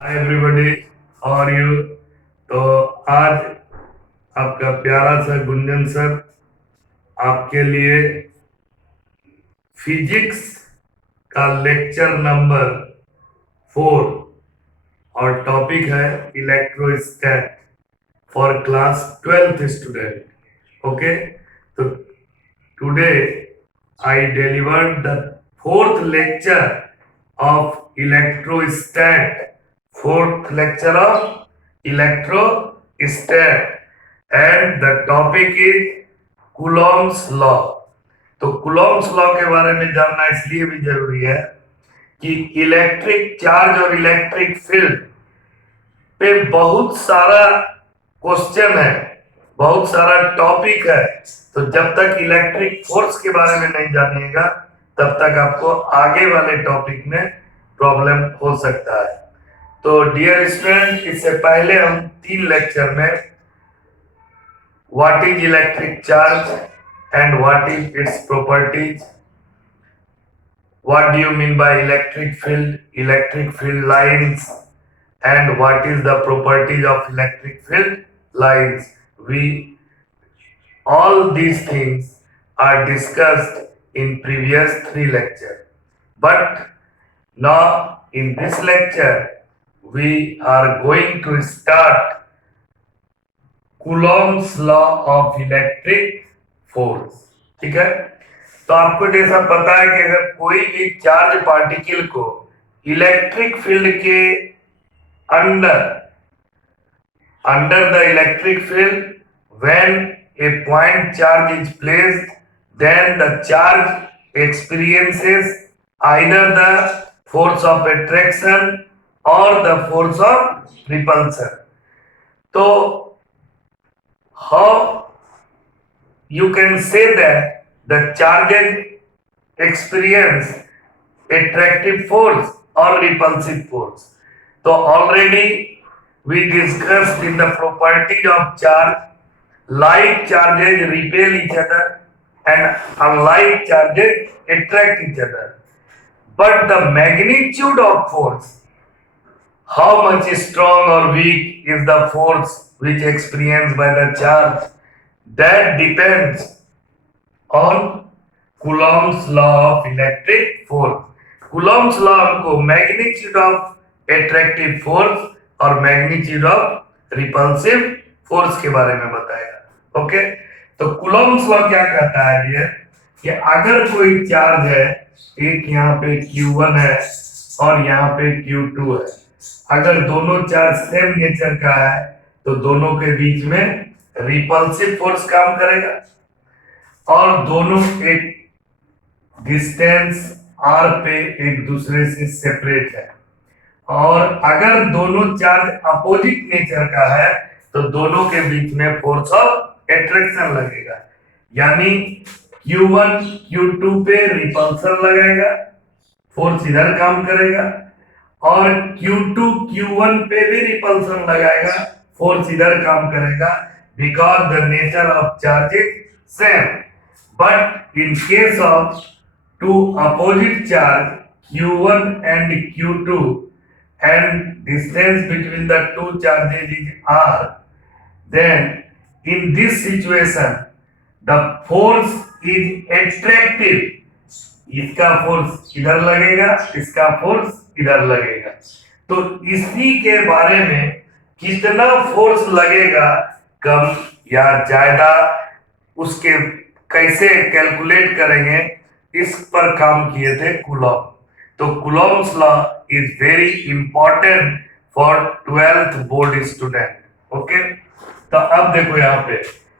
Hi everybody, how are you. तो आज आपका प्यारा सा गुंजन सर आपके लिए फिजिक्स का लेक्चर नंबर 4 और टॉपिक है electrostat for class 12th student. Okay, तो today I delivered the fourth lecture of electrostat, fourth lecture of electrostat, and the topic is Coulomb's law। तो कुलॉम्स लॉ के बारे में जानना इसलिए भी जरूरी है कि इलेक्ट्रिक चार्ज और इलेक्ट्रिक फील्ड पे बहुत सारा क्वेश्चन है, बहुत सारा टॉपिक है। तो जब तक इलेक्ट्रिक फोर्स के बारे में नहीं जानिएगा तब तक आपको आगे वाले टॉपिक में प्रॉब्लम हो सकता है। तो डियर स्टूडेंट, इससे पहले हम 3 लेक्चर में what is electric charge and what is its properties, what do you mean by electric field lines, and what is the properties of electric field lines. We all these things are discussed in previous 3 lectures, but now in this lecture we are going to start Coulomb's law of electric force। ठीक है, तो आपको जैसा पता है कि अगर कोई भी चार्ज पार्टिकल को इलेक्ट्रिक फील्ड के under the electric field, when a point charge is placed, then the charge experiences either the force of attraction or the force of repulsion। तो how you can say that the charges experience attractive force or repulsive force। तो already we discussed in the properties of charge, like charges repel each other and unlike charges attract each other, but the magnitude of force, how much strong or weak is the force which experienced by the charge, that depends on Coulomb's law of electric force। Coulomb's law हमको magnitude of attractive force और magnitude of repulsive force के बारे में बताएगा। Okay, तो Coulomb's law क्या कहता है डियर कि अगर कोई चार्ज है, एक यहाँ पे Q1 है और यहाँ पे Q2 है, अगर दोनों चार्ज सेम नेचर का है तो दोनों के बीच में रिपल्सिव फोर्स काम करेगा और दोनों एक डिस्टेंस r पे एक दूसरे से सेपरेट है। और अगर दोनों चार्ज अपोजिट नेचर का है तो दोनों के बीच में फोर्स ऑफ एट्रैक्शन लगेगा, यानी Q1 Q2 पे रिपल्सन लगाएगा, फोर्स इधर काम करेगा, और Q2 Q1 पे भी रिपल्सन लगाएगा, फोर्स इधर काम करेगा, because the nature of charge is same. But in case of two opposite charge Q1 and Q2 and distance between the two charges is r, then in this situation the force is attractive। इसका force इधर लगेगा, इसका force इधर लगेगा। तो इसी के बारे में कितना फोर्स लगेगा, कम या ज्यादा, उसके कैसे कैलकुलेट करेंगे, इस पर काम किए थे कूलॉम। तो Coulomb's law is very important for 12th board student. Okay, तो अब देखो यहाँ पे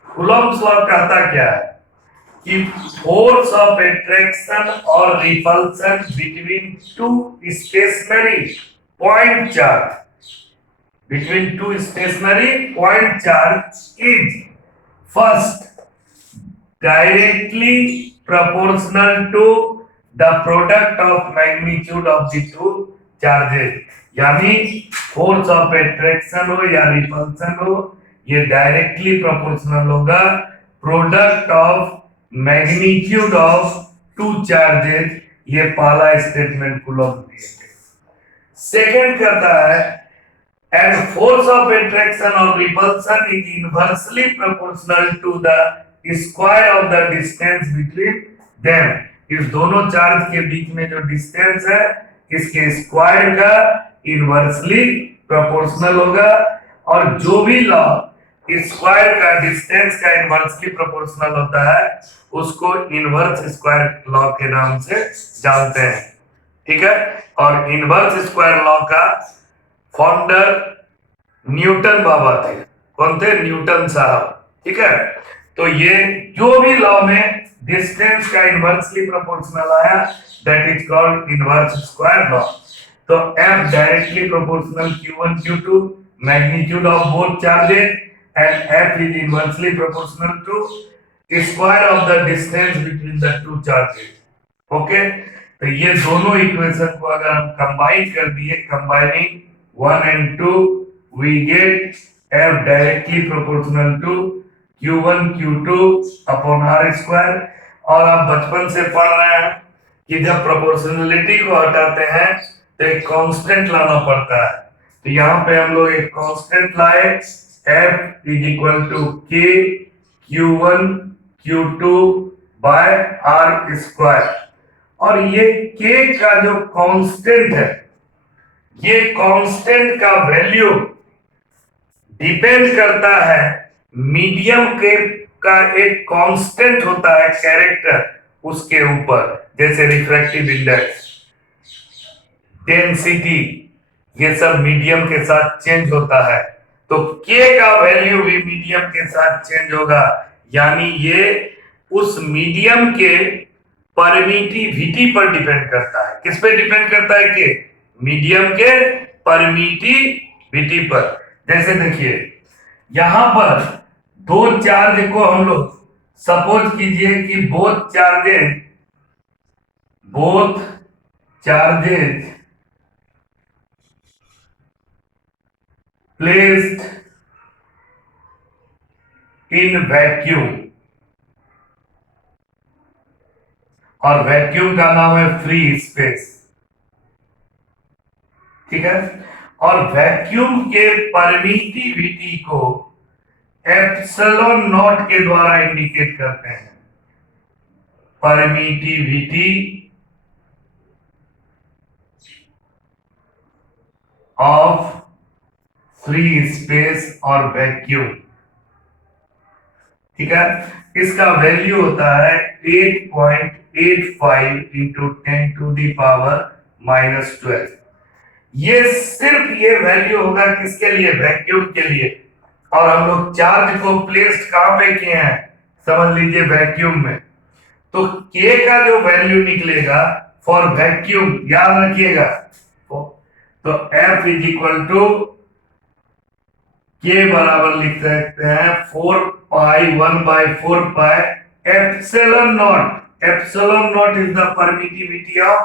कूलॉम्स लॉ कहता क्या है कि फोर्स ऑफ एट्रैक्शन और repulsion between two stationary point charge is first directly proportional to the product of magnitude of the two charges। यानी फोर्स ऑफ एट्रैक्शन हो या रिपल्सन हो, ये डायरेक्टली प्रोपोर्शनल होगा product of magnitude of two charges. ये पहला statement Coulomb दिए। Second कहता है and force of attraction or repulsion is inversely proportional to the square of the distance between them. इस दोनों चार्ज के बीच में जो डिस्टेंस है इसके स्क्वायर का इनवर्सली प्रोपोर्शनल होगा और जो भी लॉ स्क्वायर का डिस्टेंस का इनवर्सली प्रोपोर्शनल होता है उसको इनवर्स स्क्वायर लॉ के नाम से जानते हैं। ठीक है, और इनवर्स स्क्वायर लॉ का फाउंडर न्यूटन बाबा थे। कौन थे? न्यूटन साहब। ठीक है, तो ये जो भी लॉ में डिस्टेंस का इनवर्सली प्रोपोर्शनल आया that is called inverse square law. तो F directly proportional Q1 Q2 magnitude of both charges and F is inversely proportional to square of the distance between the two charges. Okay, तो ये दोनों equation को अगर हम combine कर दिए, combining 1 and 2 we get F directly proportional to Q1 Q2 upon R square। और आप बचपन से पढ़ रहे हैं कि जब प्रोपोर्शनलिटी को हटाते हैं तो एक कांस्टेंट लाना पड़ता है। तो यहाँ पे हम लोग एक कांस्टेंट लाए, F is equal to K Q1 Q2 by R square. और ये K का जो कांस्टेंट है, ये कांस्टेंट का वैल्यू डिपेंड करता है मीडियम के का एक कांस्टेंट होता है कैरेक्टर उसके ऊपर, जैसे रिफ्रैक्टिव इंडेक्स, डेंसिटी, ये सब मीडियम के साथ चेंज होता है। तो K का वैल्यू भी मीडियम के साथ चेंज होगा, यानी ये उस मीडियम के परमिटिविटी पर डिपेंड करता है। किस पे डिपेंड करता है? कि मीडियम के परमिटिविटी पर। जैसे देखिए यहां पर दो चार्ज को हम लोग सपोज कीजिए कि both charges placed in vacuum, और वैक्यूम का नाम है फ्री स्पेस। ठीक है, और वैक्यूम के परमिटिविटी को एप्सिलॉन नॉट के द्वारा इंडिकेट करते हैं। परमिटिविटी ऑफ फ्री स्पेस और वैक्यूम। ठीक है, इसका वैल्यू होता है 8.85 इंटू 10 टू द पावर -12। ये सिर्फ ये वैल्यू होगा किसके लिए? वैक्यूम के लिए। और हम लोग चार्ज को प्लेस्ड कहां पे किए हैं? समझ लीजिए वैक्यूम में। तो K का जो वैल्यू निकलेगा फॉर वैक्यूम, याद रखिएगा, तो F is equal to K बराबर लिख सकते हैं 4 pi 1/4 pi epsilon naught. Epsilon naught is the permittivity of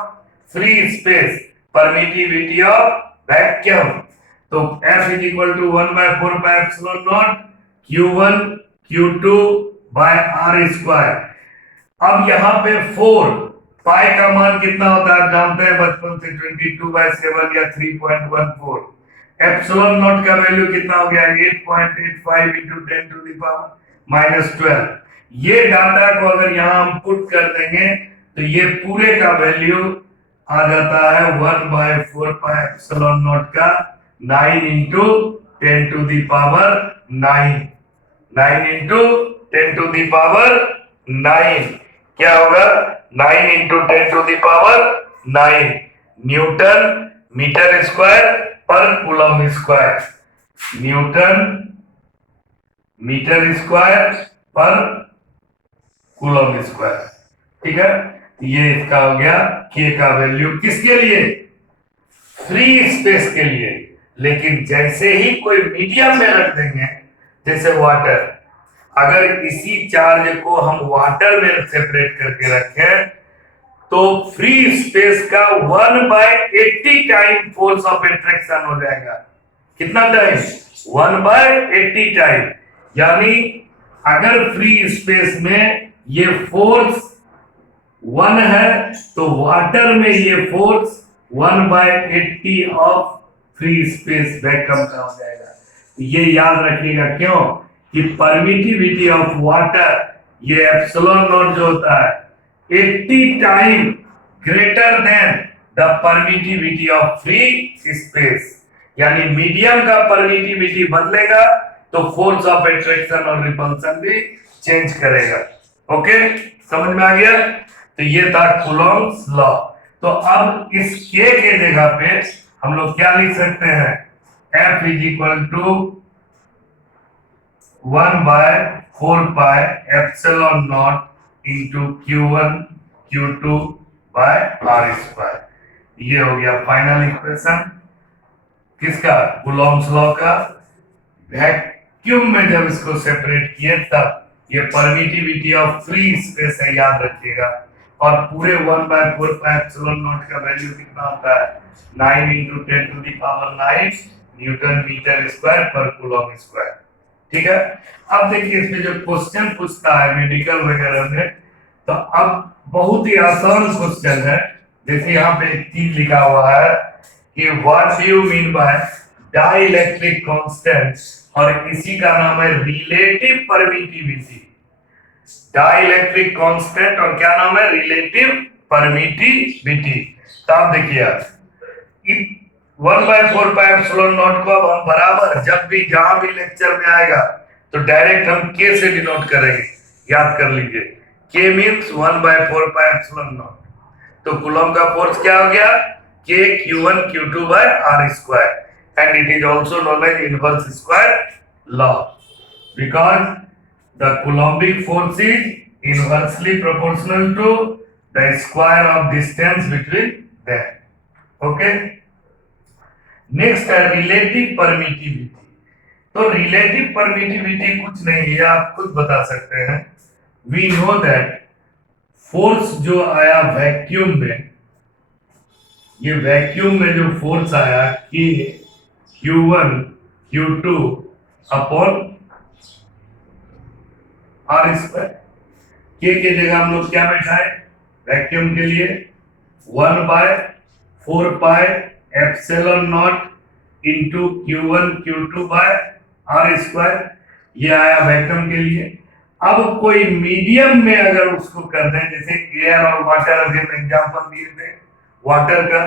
free space, permittivity of vacuum. तो F is equal to 1/4 pi epsilon naught Q1 Q2 by R square. अब यहाँ पे 4 पाई का मान कितना होता है जानते हैं बचपन से, 22/7 या 3.14। एप्सिलॉन नॉट का वैल्यू कितना हो गया? 8.85 इंटू 10 टू द पावर -12। ये डाटा को अगर यहाँ हम पुट कर देंगे तो ये पूरे का वैल्यू आ जाता है 1/4 पाई एप्सिलॉन नॉट का 9 into 10 to the power 9। 9 into 10 to the power 9 क्या होगा? 9 into 10 to the power 9 newton metre square पर coulomb square. Newton metre square पर कूलम स्क्वायर। ठीक है, ये इसका हो गया K का वैल्यू किसके लिए? फ्री स्पेस के लिए। लेकिन जैसे ही कोई मीडियम में रख देंगे, जैसे वाटर, अगर इसी चार्ज को हम वाटर में सेपरेट करके रखें तो फ्री स्पेस का 1/80 टाइम फोर्स ऑफ एट्रैक्शन हो जाएगा। कितना टाइम? 1/80 टाइम। यानी अगर फ्री स्पेस में ये फोर्स 1 है तो वाटर में ये force 1/80 of free space vacuum का हो जाएगा। ये याद रखिएगा, क्यों कि परमिटिविटी ऑफ वाटर, ये एप्सिलॉन नॉट जो होता है 80 time greater than the permittivity of free space. यानी मीडियम का परमिटिविटी बदलेगा तो फोर्स ऑफ अट्रैक्शन और रिपल्सन भी चेंज करेगा। ओके, समझ में आ गया? तो ये था कूलॉम्स लॉ। तो अब इस के जगह पे हम लोग क्या लिख सकते हैं? F is equal to 1/4 epsilon naught into Q1 Q2 by R square. ये हो गया फाइनल इक्वेशन किसका? कूलॉम्स लॉ का। वैक्यूम में जब इसको सेपरेट किए तब ये परमिटिविटी ऑफ फ्री स्पेस है, याद रखिएगा। और पूरे 1/4 एप्सिलॉन नॉट का वैल्यू कितना होता है? 9 × 10⁹ न्यूटन मीटर स्क्वायर पर कूलॉम स्क्वायर। ठीक है, अब देखिए इसमें जो क्वेश्चन पूछता है मेडिकल वगैरह में, तो अब बहुत ही आसान क्वेश्चन है। जैसे यहाँ पे एक चीज लिखा हुआ है कि what do you mean by dielectric constant, और इसी का नाम है रिलेटिव परमिटिविटी। डाइलेक्ट्रिक कांस्टेंट और क्या नाम है? Relative permittivity. तो आप देखिए 1/4 एप्सिलॉन नॉट को अब हम बराबर जब भी जहां भी लेक्चर में आएगा तो डायरेक्ट हम के से डिनोट करेंगे। याद कर लीजिए, के मींस 1/4 एप्सिलॉन नॉट। तो कूलॉम का फोर्स क्या हो गया? K Q1 Q2 by R square, and it is also known as inverse square law because the Coulombic force is inversely proportional to the square of distance between them. Okay. Next है relative permittivity. तो relative permittivity कुछ नहीं है, आप खुद बता सकते हैं। वी नो दैट फोर्स जो आया वैक्यूम में, ये वैक्यूम में जो फोर्स आया कि Q1 Q2 upon R square. के जगह हम लोग क्या बैठाए वैक्यूम के लिए? 1/4 epsilon naught into Q1 Q2 by R square. ये आया वैक्यूम के लिए। अब कोई मीडियम में अगर उसको कर दें, जैसे एयर और वाटर, अभी हम एग्जांपल दिए थे वाटर का,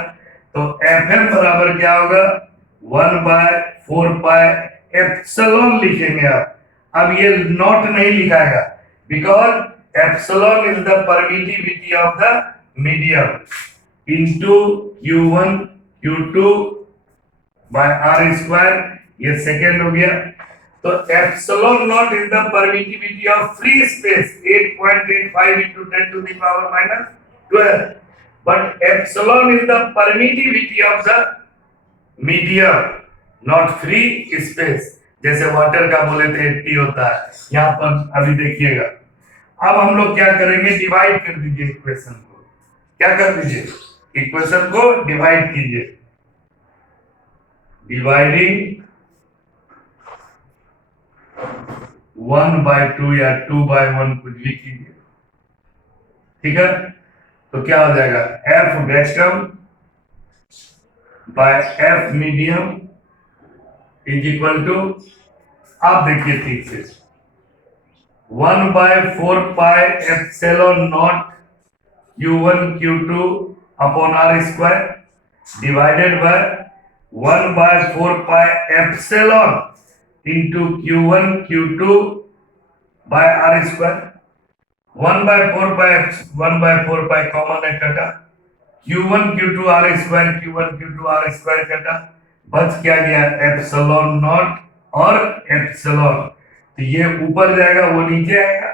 तो Fm बराबर क्या होगा? 1/4 एप्सिलॉन लिखेंगे आप। अब ये नॉट नहीं लिखाएगा because epsilon is the permittivity of the medium into Q1 Q2 by R square. ये सेकेंड हो गया। तो epsilon naught is the permittivity of free space 8.85 × 10⁻12, but epsilon is the permittivity of the medium, not free space। जैसे water का बोले थे 80 होता है, यहाँ पर अभी देखिएगा। अब हम लोग क्या करेंगे? डिवाइड कर दीजिए इक्वेशन को। क्या कर दीजिए? इक्वेशन को डिवाइड कीजिए। डिवाइडिंग 1/2 या 2/1 कुछ भी कीजिए। ठीक है, तो क्या हो जाएगा? F vacuum by F medium is equal to, आप देखिए ठीक से, 1/4 epsilon naught Q1 Q2 upon R square divided by 1/4 epsilon into Q1 Q2 by R square. 1/4 common है, कटा। Q1 Q2 R square, Q1 Q2 R square कटा, बच क्या गया? एप्सिलॉन नॉट और एप्सिलॉन। तो ये ऊपर जाएगा, वो नीचे आएगा।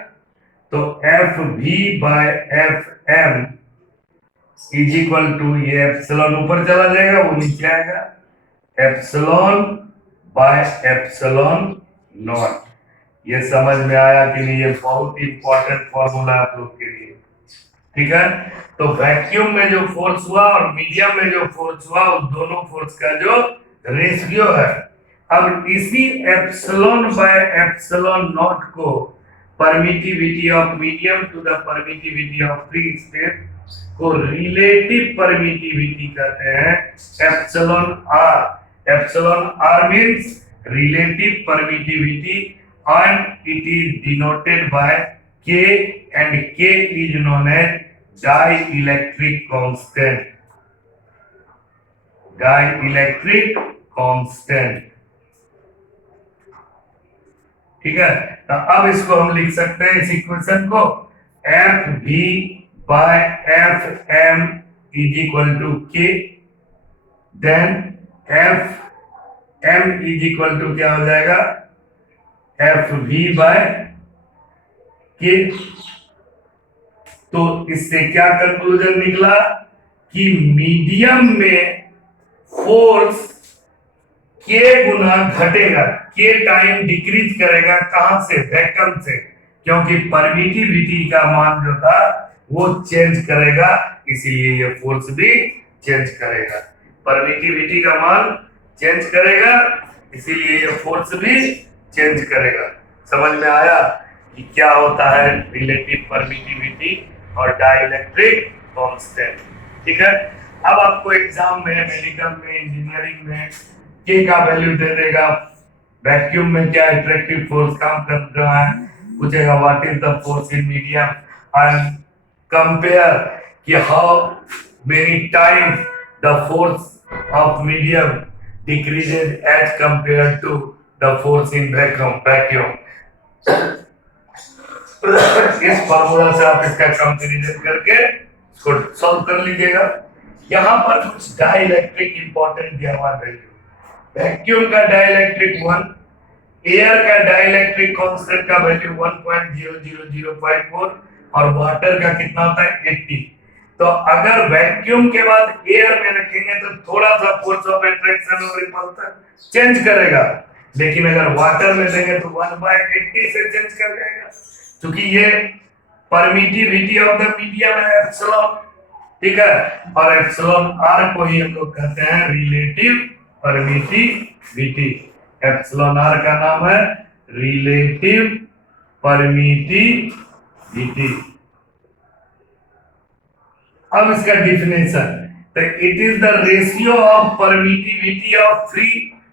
तो FV by FM is equal to, ये एप्सिलॉन ऊपर चला जाएगा, वो नीचे आएगा, एप्सिलॉन बाय एप्सिलॉन नॉट। ये समझ में आया कि नहीं? ये बहुत ही इंपॉर्टेंट फॉर्मूला आप लोग के लिए। ठीक है, तो वैक्यूम में जो फोर्स हुआ और मीडियम में जो फोर्स हुआ, उस दोनों फोर्स का जो रेशियो है। अब इसी एप्सिलॉन बाय एप्सिलॉन नॉट को permittivity of medium to the permittivity of free space को रिलेटिव परमिटिविटी कहते हैं, epsilon R. Epsilon r means relative permittivity and it is denoted by K, and K is known as dielectric constant. Dielectric constant, ठीक है। तो अब इसको हम लिख सकते हैं, इस इक्वेशन को, F V by F M is equal to K, then F M is equal to क्या हो जाएगा, एफ वी बाय के। तो इससे क्या कंक्लूजन निकला कि मीडियम में फोर्स के गुना घटेगा, के टाइम डिक्रीज करेगा, कहां से, वैक्यूम से, क्योंकि परमिटिविटी का मान जो था वो चेंज करेगा, इसीलिए ये फोर्स भी चेंज करेगा। परमिटिविटी का मान चेंज करेगा, इसीलिए ये फोर्स भी चेंज करेगा। समझ में आया कि क्या होता है रिलेटिव परमिटिविटी और डाइलेक्ट्रिक कांस्टेंट, ठीक है। अब आपको एग्जाम में, मेडिकल में, इंजीनियरिंग में के का वैल्यू दे देगा, वैक्यूम में क्या अट्रैक्टिव फोर्स काम कर रहा है, पूछेगा what is the force in medium and compare कि how many times the force of medium decreases as compare to the force in vacuum. इस फार्मूला से आप इसका कंपैरिजन करके इसको सॉल्व कर लीजिएगा। यहाँ पर कुछ डाइलेक्ट्रिक इंपॉर्टेंट दिया हुआ वैल्यू, वैक्यूम का डाइलेक्ट्रिक 1, एयर का डाइलेक्ट्रिक कांस्टेंट का वैल्यू 1.00054 और वाटर का कितना होता है 80। तो अगर वैक्यूम के बाद एयर में रखेंगे तो थोड़ा सा फोर्स ऑफ अट्रैक्शन और रिपल्सन चेंज करेगा, लेकिन अगर वाटर में देंगे तो 1/80 से चेंज कर जाएगा, क्योंकि ये परमिटिविटी ऑफ द मीडियम है एप्सिलॉन, ठीक है। और एप्सिलॉन आर को ही हम लोग कहते हैं रिलेटिव परमिटिविटी। एप्सिलॉन आर का नाम है रिलेटिव परमिटिविटी। अब इसका डिफिनेशन, तो it is the ratio of permittivity of free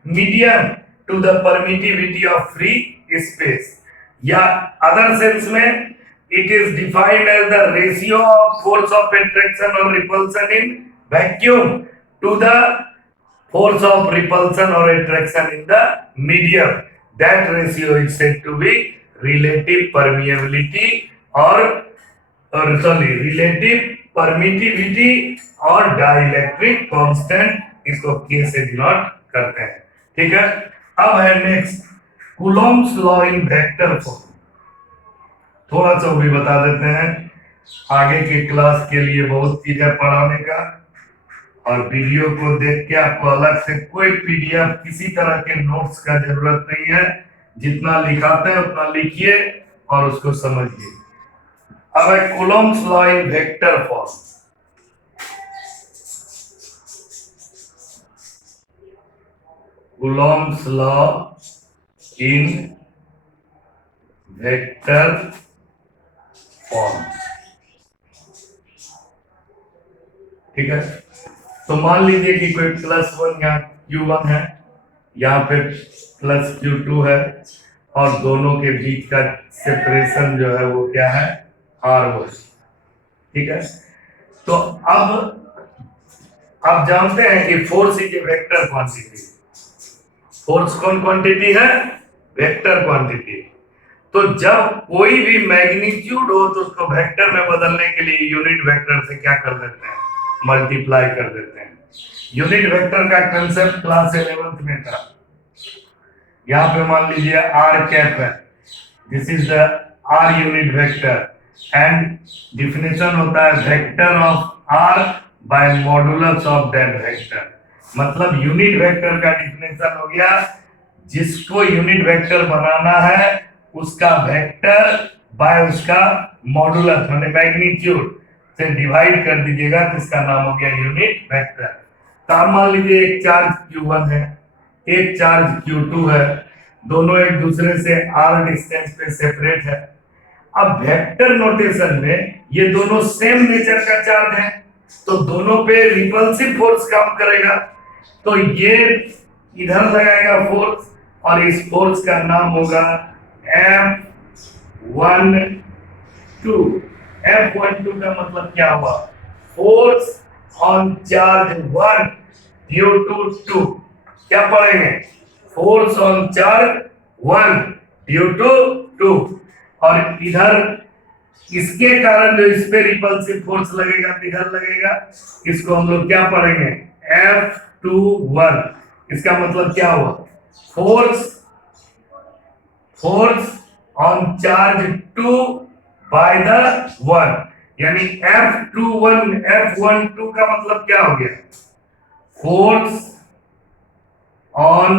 medium to the permittivity of free space, या अदर सेंस में it is defined as the ratio of force of attraction or repulsion in vacuum to the force of repulsion or attraction in the medium. That ratio is said to be relative permeability or relative permittivity और dielectric constant, इसको K से denote करते हैं, ठीक है। अब है next Coulomb's law in vector form, थोड़ा सा भी बता देते हैं, आगे के क्लास के लिए बहुत चीज है पढ़ाने का, और वीडियो को देख के आपको अलग से कोई पीडीएफ किसी तरह के नोट्स का जरूरत नहीं है, जितना लिखाते हैं उतना लिखिए और उसको समझिए। अब है Coulomb's law in vector form. Coulomb's law in vector form, ठीक है। तो मान लीजिए कि कोई +1 यहाँ Q1 है, यहाँ पे +Q2 है, और दोनों के बीच का सेपरेशन जो है वो क्या है, R1, ठीक है। तो अब आप जानते हैं कि force is a vector quantity. Force कौन क्वांटिटी है, वेक्टर क्वांटिटी। तो जब कोई भी मैग्नीट्यूड हो तो उसको वेक्टर में बदलने के लिए यूनिट वेक्टर से क्या कर देते हैं, मल्टीप्लाई कर देते हैं। यूनिट वेक्टर का कंसेप्ट क्लास 11th में था। यहाँ पे मान लीजिए आर कैप है, this is the R unit vector and definition होता है vector of R by modulus of that vector. मतलब यूनिट वेक्टर का डिफिनेशन हो गया, जिसको यूनिट वेक्टर बनाना है उसका वेक्टर बाय उसका मॉडुलस माने मैग्नीट्यूड से डिवाइड कर दीजिएगा, तो इसका नाम हो गया यूनिट वेक्टर। तो मान लीजिए एक चार्ज Q1 है, एक चार्ज Q2 है, दोनों एक दूसरे से r डिस्टेंस पे सेपरेट है। अब वेक्टर नोटेशन में ये दोनों सेम नेचर का चार्ज है, तो दोनों पे रिपल्सिव फोर्स काम करेगा। तो ये इधर लगाएगा फोर्स और इस फोर्स का नाम होगा F12। F12 का मतलब क्या हुआ? Force on charge 1 due to 2। क्या पढ़ेंगे? Force on charge 1 due to 2। और इधर इसके कारण जो इस पे रिपल्सिव फोर्स लगेगा इधर लगेगा, इसको हम लोग क्या पढ़ेंगे? F21। इसका मतलब क्या हुआ? Force force on charge 2 by the 1, यानी F12 का मतलब क्या हो गया? Force on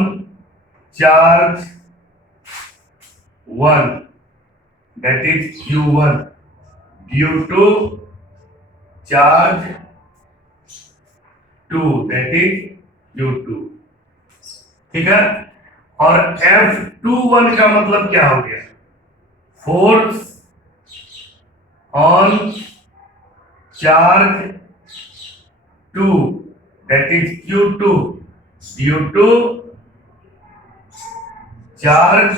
charge 1 that is Q1 due to charge 2 that is Q2। ठीक है। और F21 का मतलब क्या हो गया? Force on charge 2 that is Q2 due to charge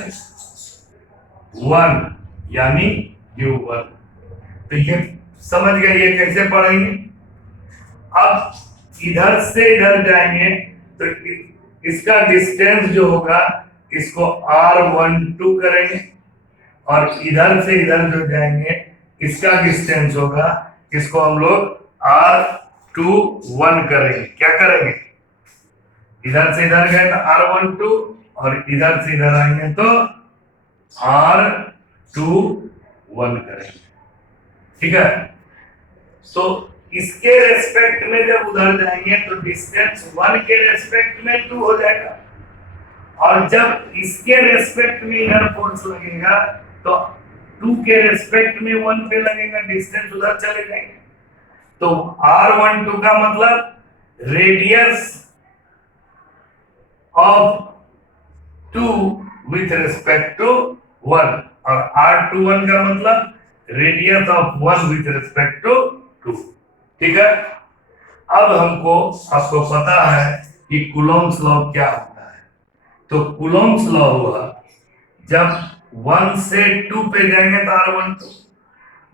1 यानी Q1। तो ये समझ गए ये कैसे पढ़ेंगे? अब इधर से इधर जाएंगे तो इसका डिस्टेंस जो होगा इसको R12 करेंगे, और इधर से इधर जो जाएंगे इसका डिस्टेंस होगा इसको हम लोग R21 करेंगे। क्या करेंगे? इधर से इधर गए तो R12 और इधर से इधर आएंगे तो R21 करेंगे। ठीक है। तो इसके रेस्पेक्ट में जब उधर जाएंगे तो डिस्टेंस 1 के रेस्पेक्ट में 2 हो जाएगा, और जब इसके रेस्पेक्ट में इधर फोर्स लगेगा तो 2 के रेस्पेक्ट में 1 पे लगेगा, डिस्टेंस उधर चले जाएंगे। तो R12 का मतलब radius of 2 with respect to 1, और R21 का मतलब radius of 1 with respect to 2। ठीक है। अब आपको पता है कि कूलॉम्स लॉ क्या होता है। तो कूलॉम्स लॉ हुआ जब 1 से 2 पे जाएंगे तो R12,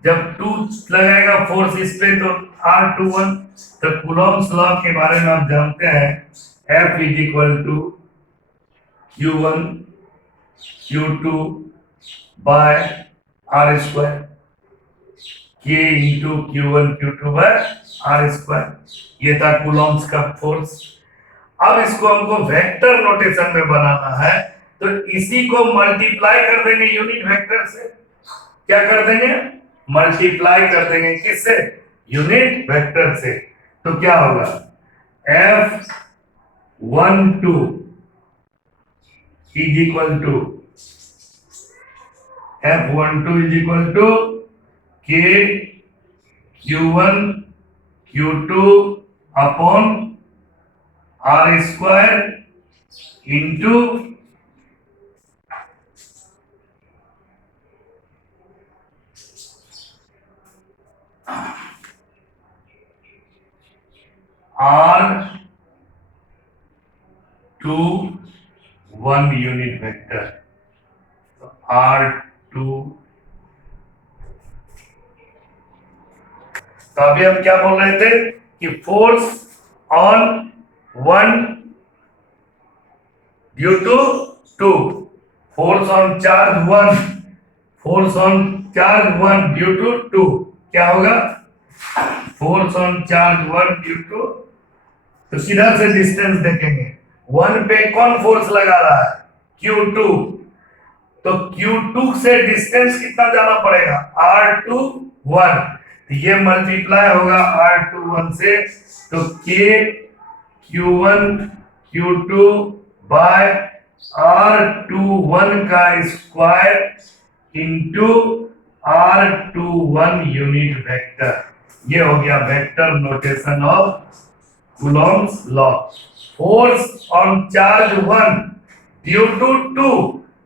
जब 2 लगाएगा फोर्स इस पे तो R21। तो कूलॉम्स लॉ के बारे में आप जानते हैं, F is equal to Q1 Q2 by R square, K into Q1 Q2 by R square. ये था कूलॉम्स का फोर्स। अब इसको हमको वेक्टर नोटेशन में बनाना है, तो इसी को मल्टीप्लाई कर देंगे यूनिट वेक्टर से। क्या कर देंगे? मल्टीप्लाई कर देंगे किससे? यूनिट वेक्टर से। तो क्या होगा? F12 is equal to F12 is equal to K Q1 Q2 upon R square into R21 unit vector. तो R2, तो अभी हम क्या बोल रहे थे कि force on 1 due to 2, force on charge 1, force on charge 1 due to 2 क्या होगा? Force on charge 1 due to, तो सीधा से डिस्टेंस देखेंगे 1 पे कौन फोर्स लगा रहा है? Q2। तो Q2 से डिस्टेंस कितना जाना पड़ेगा? R21। तो ये मल्टीप्लाई होगा R21 से, तो K Q1 Q2 bye R21 का square into R21 unit vector. ये हो गया vector notation of Coulomb's law. Force on charge 1 due to 2,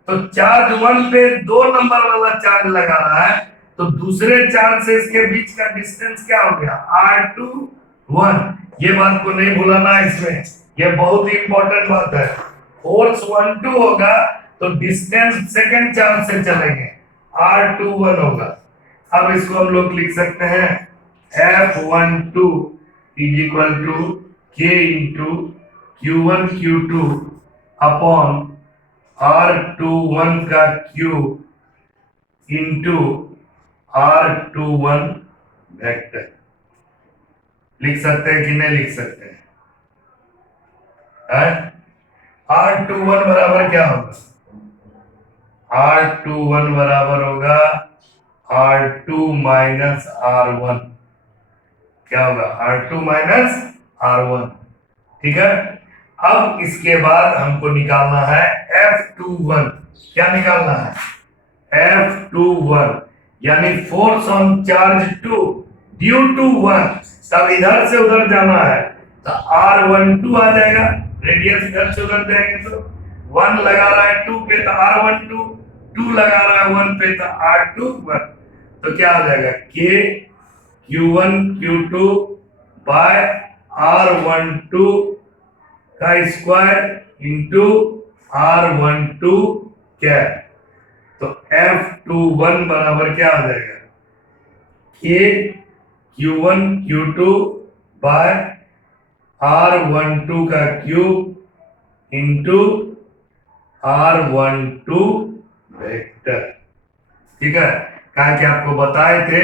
तो चार्ज 1 पे 2 नंबर वाला चार्ज लगा रहा है, तो दूसरे चार्ज से इसके बीच का डिस्टेंस क्या हो गया? R21। ये बात को नहीं भूलना इसमें। ये बहुत ही इंपॉर्टेंट बात है। फोर्स 1 2 होगा तो डिस्टेंस सेकंड चार्ज से चलेंगे, R21 होगा। अब इसको हम लोग लिख सकते हैं F12 is equal to K into Q1 Q2 upon R21 का क्यूब इंटू R21 वेक्टर। लिख सकते हैं कि नहीं लिख सकते हैं? R21 बराबर क्या होगा? R21 बराबर होगा R2 माइनस R1। क्या होगा? R2 minus R1। ठीक है। अब इसके बाद हमको निकालना है F21। क्या निकालना है? F21 यानी force on charge two due to 1। तब इधर से उधर जाना है तो R12 आ जाएगा, रेडियस इधर से उधर जाएंगे तो 1 लगा रहा है 2 पे तो R12, 2 लगा रहा है 1 पे तो R21। तो क्या आ जाएगा? K Q1 Q2 bye R12 का स्क्वायर इंटू R12 कैप। तो F21 बराबर क्या आ जाएगा? K Q1 Q2 bye R12 का क्यूब इंटू R12 वेक्टर। ठीक है। कहा कि आपको बताए थे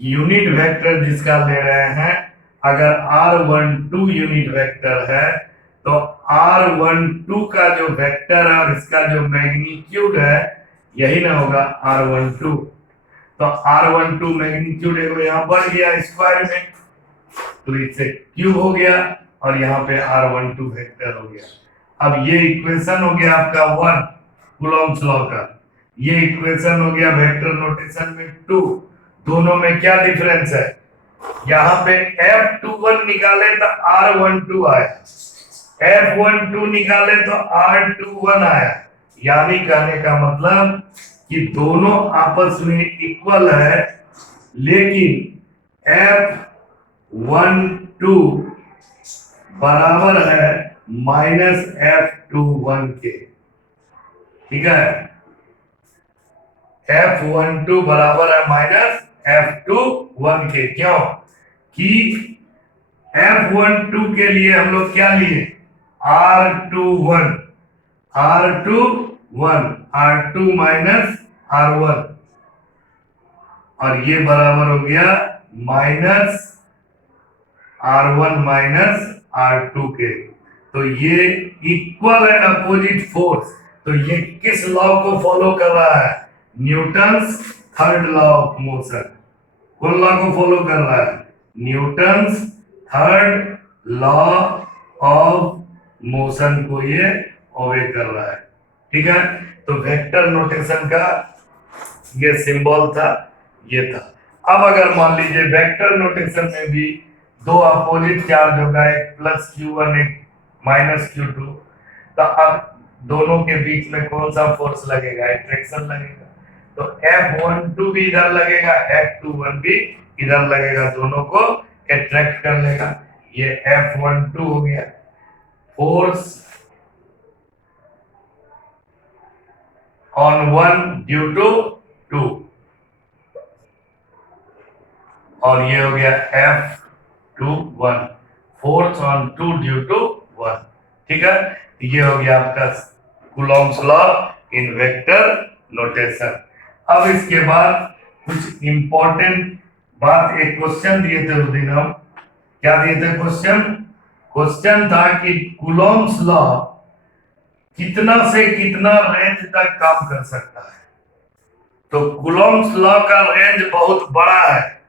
यूनिट वेक्टर जिसका ले रहे हैं, अगर R12 यूनिट वेक्टर है तो R12 का जो वेक्टर है और इसका जो मैग्नीट्यूड है यही ना होगा R12। तो R12 मैग्नीट्यूड यहाँ बढ़ गया स्क्वायर में, तो इससे क्यूब हो गया और यहाँ पे R12 वेक्टर हो गया। अब ये इक्वेशन हो गया आपका 1 कूलॉम्स लॉ का, ये इक्वेशन हो गया वेक्टर नोटेशन में 2। दोनों में क्या डिफरेंस है? यहाँ पे F21 निकाले तो R12 आया, F12 निकाले तो R21 आया। यानी कहने का मतलब कि दोनों आपस में इक्वल है, लेकिन F12 बराबर है माइनस F21 के। ठीक है। F12 बराबर है माइनस F21 के। क्यों? कि F12 के लिए हम लोग क्या लिए? R21 R2 माइनस R1, और ये बराबर हो गया माइनस R1 माइनस R2 के। तो ये इक्वल एंड अपोजिट फोर्स। तो ये किस लॉ को फॉलो कर रहा है? Newton's third law of motion. कौन लॉ को फॉलो कर रहा है? Newton's third law of motion को ये ओबे कर रहा है। ठीक है। तो वेक्टर नोटेशन का ये सिंबल था, ये था। अब अगर मान लीजिए वेक्टर नोटेशन में भी दो अपोजिट चार्ज होगा, एक प्लस Q1 एक माइनस Q2, तो अब दोनों के बीच में कौन सा फोर्स लगेगा? अट्रैक्शन लगेगा। तो F12 भी इधर लगेगा, F21 भी इधर लगेगा, दोनों को अट्रैक्ट कर लेगा। ये F12 हो गया फोर्स ऑन 1 ड्यू टू 2, और ये हो गया F21 force on 2 due to 1। ठीक है। ये हो गया आपका Coulomb's law in vector notation. अब इसके बाद कुछ इंपॉर्टेंट बात, एक क्वेश्चन दिए थे उस दिन हम। क्या दिए थे क्वेश्चन? क्वेश्चन था कि कूलॉम्स लॉ कितना से कितना रेंज तक काम कर सकता है। तो कूलॉम्स लॉ का रेंज बहुत बड़ा है,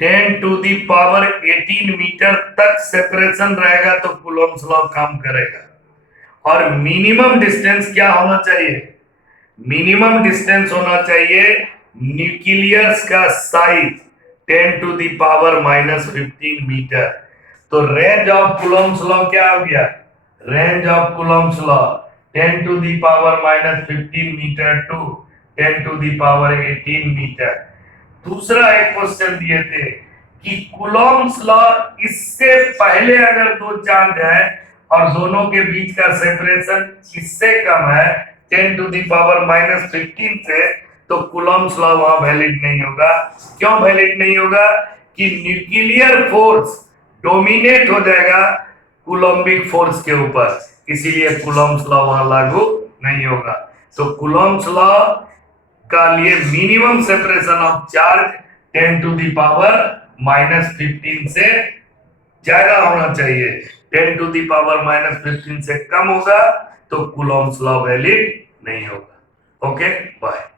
10 टू दी पावर 18 मीटर तक सेपरेशन रहेगा तो कूलॉम्स लॉ काम करेगा। और मिनिमम डिस्टेंस क्या होना चाहिए? मिनिमम डिस्टेंस होना चाहिए न्यूक्लियस का size 10 to the power minus 15 metre. तो रेंज ऑफ कूलॉम्स लॉ क्या हो गया? Range of Coulomb's law 10 to the power minus 15 metre to 10 to the power 18 metre. दूसरा एक क्वेश्चन दिए थे कि कूलॉम्स लॉ इससे पहले अगर दो चार्ज है और दोनों के बीच का सेपरेशन इससे कम है 10 टू द पावर -15 से, तो कूलॉम्स लॉ वहां वैलिड नहीं होगा। क्यों वैलिड नहीं होगा? कि न्यूक्लियर फोर्स डोमिनेट हो जाएगा कूलम्बिक फोर्स के ऊपर, इसीलिए कूलॉम्स लॉ वहां लागू नहीं होगा। तो कूलॉम्स लॉ का लिए minimum separation of charge 10 to the power -15 से ज्यादा होना चाहिए। 10 टू द पावर -15 से कम होगा तो कूलॉम्स लॉ वैलिड नहीं होगा। Okay, bye.